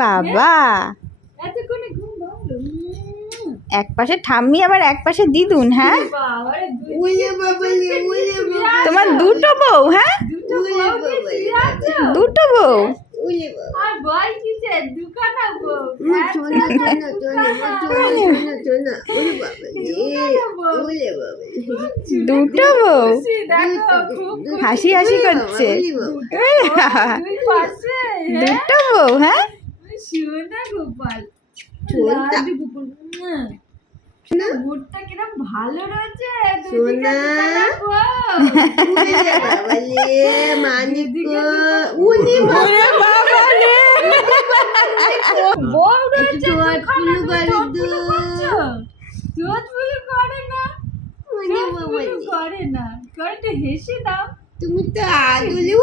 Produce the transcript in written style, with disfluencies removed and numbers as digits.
বাবা এতক্ষণে ঘুম ভাঙলো এক পাশে ঠাম্মি আবার এক পাশে দিদুন। হ্যাঁ বাবারে তোমার দুটো বউ। হ্যাঁ দুটো বউ। আর বল কিছে দুখানা বউ দুটো বউ দেখো খুব হাসি হাসি করছে। দুই পাশে দুটো বউ। হ্যাঁ সোনা গোপাল লাড্ডু গোপাল বুটটা কিরম ভালো রয়েছে দুদিকে দুটো দেখো বউ রয়েছে করে না করে না করে হেসে দাও তুমি তো আদুলি